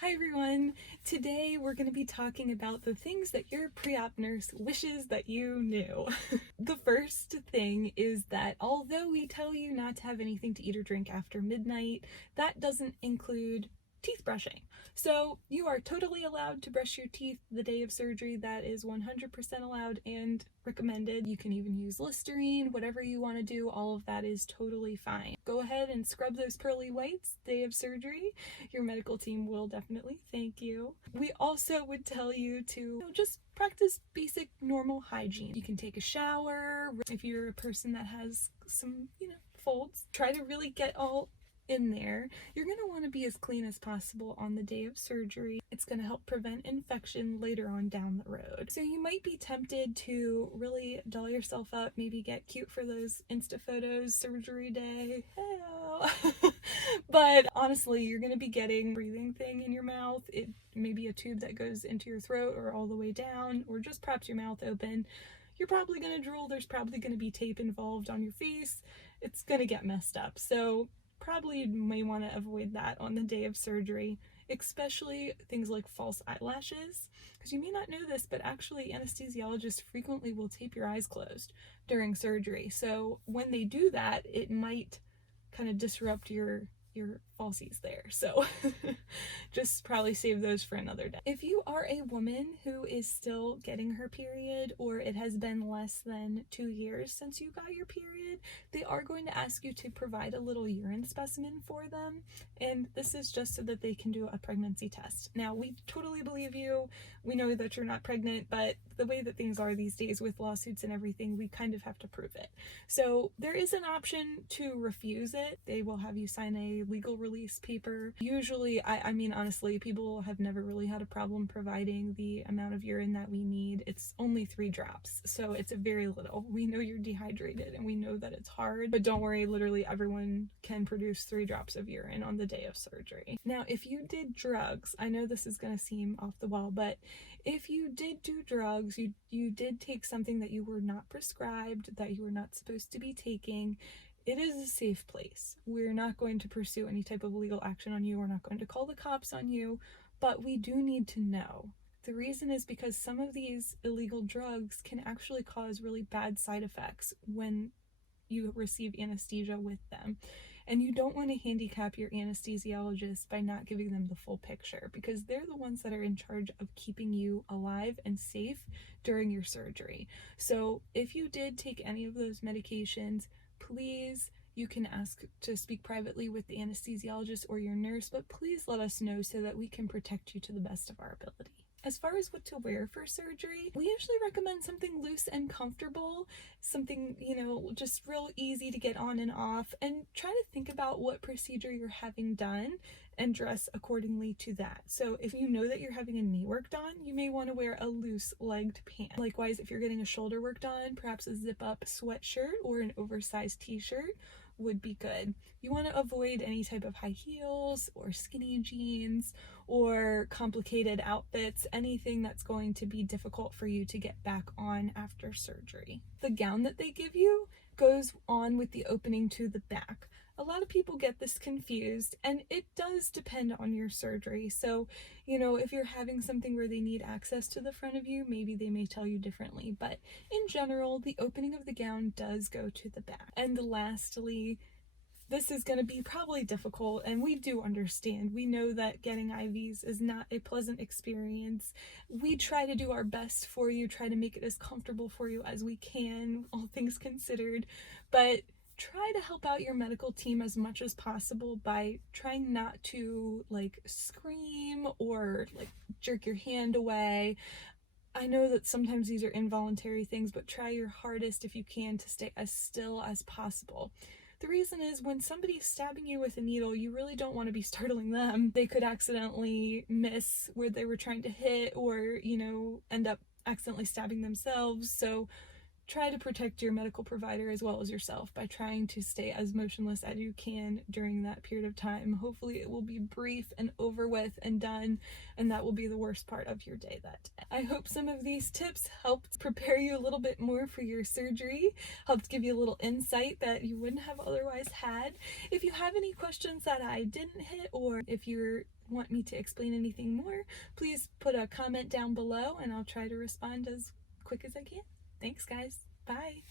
Hi everyone! Today we're going to be talking about the things that your pre-op nurse wishes that you knew. The first thing is that although we tell you not to have anything to eat or drink after midnight, that doesn't include teeth brushing. So you are totally allowed to brush your teeth the day of surgery. That is 100% allowed and recommended. You can even use Listerine, whatever you want to do, all of that is totally fine. Go ahead and scrub those pearly whites day of surgery. Your medical team will definitely thank you. We also would tell you to just practice basic normal hygiene. You can take a shower. If you're a person that has some, folds, try to really get all in there. You're going to want to be as clean as possible on the day of surgery. It's going to help prevent infection later on down the road. So you might be tempted to really doll yourself up, maybe get cute for those Insta photos surgery day. Hey-o. But honestly, you're going to be getting a breathing thing in your mouth. It may be a tube that goes into your throat or all the way down, or just props your mouth open. You're probably going to drool. There's probably going to be tape involved on your face. It's going to get messed up. So probably you may want to avoid that on the day of surgery, especially things like false eyelashes, because you may not know this, but actually anesthesiologists frequently will tape your eyes closed during surgery. So when they do that, it might kind of disrupt your falsies there. So just probably save those for another day. If you are a woman who is still getting her period, or it has been less than 2 years since you got your period, they are going to ask you to provide a little urine specimen for them. And this is just so that they can do a pregnancy test. Now, we totally believe you. We know that you're not pregnant, but the way that things are these days with lawsuits and everything, we kind of have to prove it. So there is an option to refuse it. They will have you sign a legal release paper. Usually, I mean, honestly, people have never really had a problem providing the amount of urine that we need. It's only 3 drops, so it's a very little. We know you're dehydrated and we know that it's hard, but don't worry, literally everyone can produce 3 drops of urine on the day of surgery. Now, if you did drugs, I know this is going to seem off the wall, but if you did do drugs, you did take something that you were not prescribed, that you were not supposed to be taking, it is a safe place. We're not going to pursue any type of legal action on you. We're not going to call the cops on you, but we do need to know. The reason is because some of these illegal drugs can actually cause really bad side effects when you receive anesthesia with them. And you don't want to handicap your anesthesiologist by not giving them the full picture, because they're the ones that are in charge of keeping you alive and safe during your surgery. So if you did take any of those medications, please, you can ask to speak privately with the anesthesiologist or your nurse, but please let us know so that we can protect you to the best of our ability. As far as what to wear for surgery, we usually recommend something loose and comfortable, something, just real easy to get on and off, and try to think about what procedure you're having done and dress accordingly to that. So if you know that you're having a knee work done, you may want to wear a loose legged pant. Likewise, if you're getting a shoulder work done, perhaps a zip up sweatshirt or an oversized t-shirt would be good. You want to avoid any type of high heels or skinny jeans or complicated outfits, anything that's going to be difficult for you to get back on after surgery. The gown that they give you goes on with the opening to the back. A lot of people get this confused, and it does depend on your surgery. So, if you're having something where they need access to the front of you, maybe they may tell you differently. But in general, the opening of the gown does go to the back. And lastly, this is going to be probably difficult, and we do understand. We know that getting IVs is not a pleasant experience. We try to do our best for you, try to make it as comfortable for you as we can, all things considered, but try to help out your medical team as much as possible by trying not to scream or jerk your hand away. I know that sometimes these are involuntary things, but try your hardest if you can to stay as still as possible. The reason is when somebody's stabbing you with a needle, you really don't want to be startling them. They could accidentally miss where they were trying to hit, or, end up accidentally stabbing themselves. So try to protect your medical provider as well as yourself by trying to stay as motionless as you can during that period of time. Hopefully it will be brief and over with and done, and that will be the worst part of your day that day. I hope some of these tips helped prepare you a little bit more for your surgery, helped give you a little insight that you wouldn't have otherwise had. If you have any questions that I didn't hit, or if you want me to explain anything more, please put a comment down below and I'll try to respond as quick as I can. Thanks, guys. Bye.